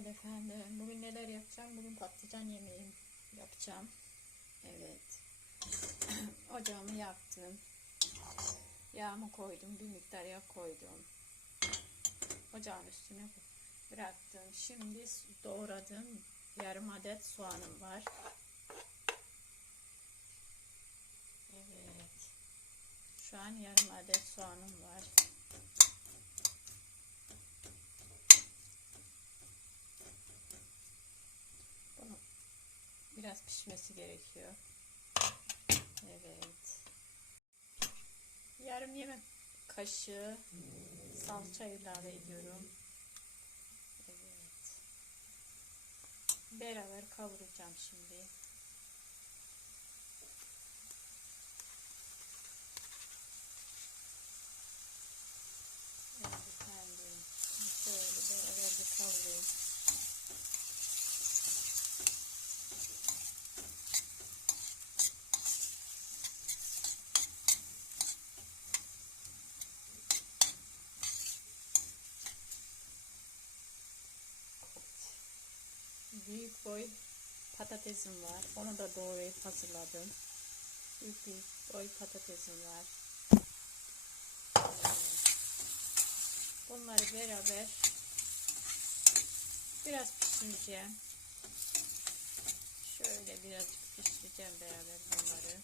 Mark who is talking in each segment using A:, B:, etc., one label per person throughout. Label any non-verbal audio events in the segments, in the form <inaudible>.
A: Evet efendim. Bugün neler yapacağım? Bugün patlıcan yemeği yapacağım. Evet. <clears throat> Ocağımı yaktım. Yağımı koydum. Bir miktar yağ koydum. Ocağın üstüne bıraktım. Şimdi doğradım. Yarım adet soğanım var. Evet. Şu an yarım adet soğanım var. Bunu biraz pişmesi gerekiyor. Evet. Yarım yemek kaşığı salça ilave ediyorum. Evet. Beraber kavuracağım şimdi. Evet efendim. Şöyle beraber bir kavurayım. Büyük boy patatesim var. Onu da doğrayıp hazırladım. Büyük büyük boy patatesim var. Bunları beraber biraz pişireceğim. Şöyle birazcık pişireceğim beraber bunları.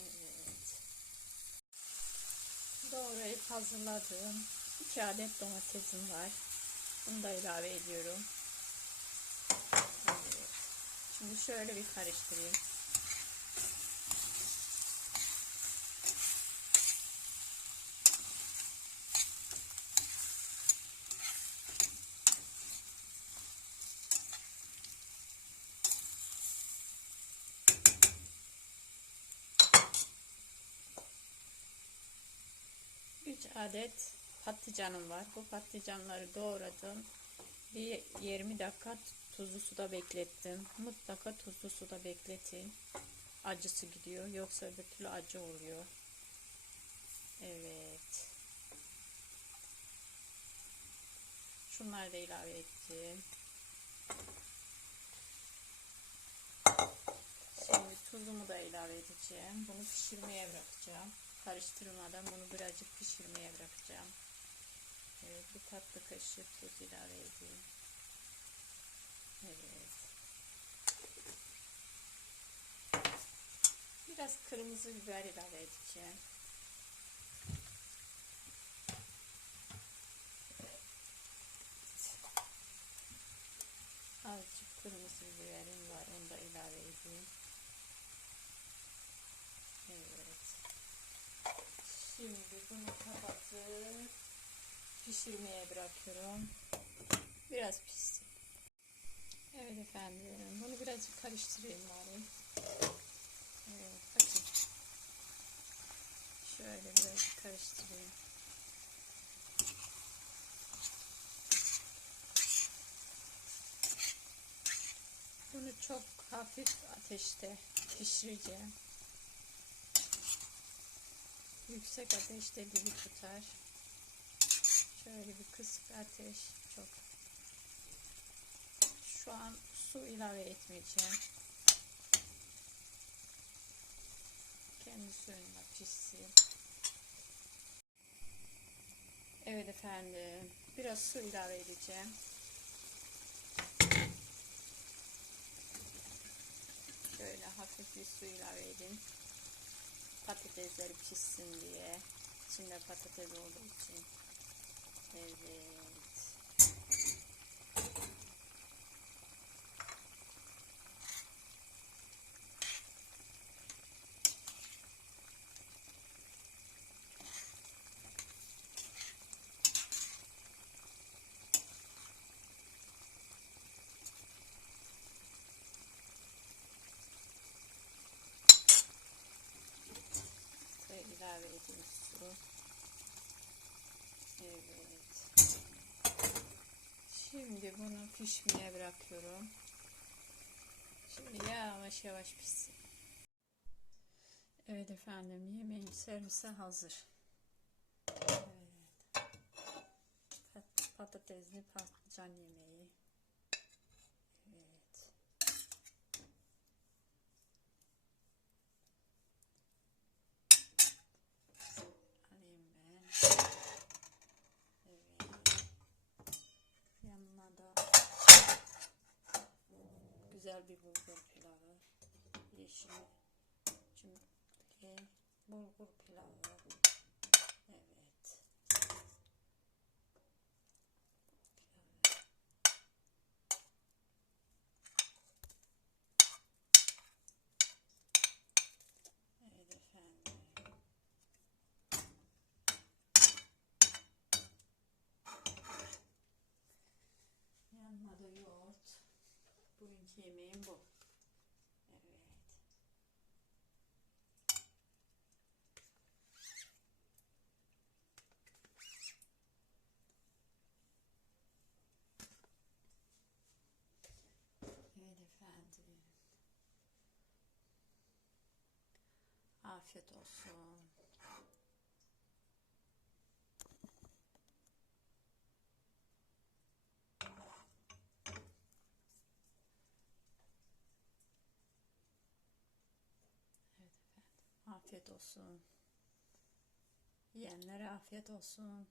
A: Evet. Doğrayıp hazırladığım 2 adet domatesim var. Bunu da ilave ediyorum. Evet. Şimdi şöyle bir karıştırayım. Adet patlıcanım var. Bu patlıcanları doğradım. Bir 20 dakika tuzlu suda beklettim. Mutlaka tuzlu suda bekletin. Acısı gidiyor. Yoksa bir türlü acı oluyor. Evet. Şunları da ilave ettim. Şimdi tuzumu da ilave edeceğim. Bunu pişirmeye bırakacağım. Karıştırmadan bunu birazcık pişirmeye bırakacağım. Evet, bir tatlı kaşığı tuz ilave edeyim. Evet. Biraz kırmızı biber ilave edeceğim. Azıcık kırmızı biberim var. Onu da ilave edeyim. Evet. Şimdi bunu kapatıp pişirmeye bırakıyorum. Biraz pişsin. Evet efendim. Bunu birazcık karıştırayım bari. Evet bakın. Şöyle birazcık karıştırayım. Bunu çok hafif ateşte pişireceğim. Yüksek ateşte dibi tutar. Şöyle bir kısık ateş çok. Şu an su ilave etmeyeceğim. Kendi suyunda pişsin. Evet efendim. Biraz su ilave edeceğim. Şöyle hafif bir su ilave edin. Patatesleri pişsin diye. İçinde patates olduğu için. Evet. İlave edeyim su. Evet. Şimdi bunu pişmeye bırakıyorum. Şimdi yavaş yavaş pişsin. Evet efendim yemeğim servise hazır. Evet. Pat- Patatesli pat patlıcan yemeği. Evet. Alayım ben. Evet. Yanına da güzel bir bulgur pilavı. Yeşil cimri bulgur pilavı. Evet. Evet efendim. Yanına da yoğurt. Bugünkü yemeğim bu. Evet. Evet efendim. Afiyet olsun. Afiyet olsun. Yiyenlere afiyet olsun.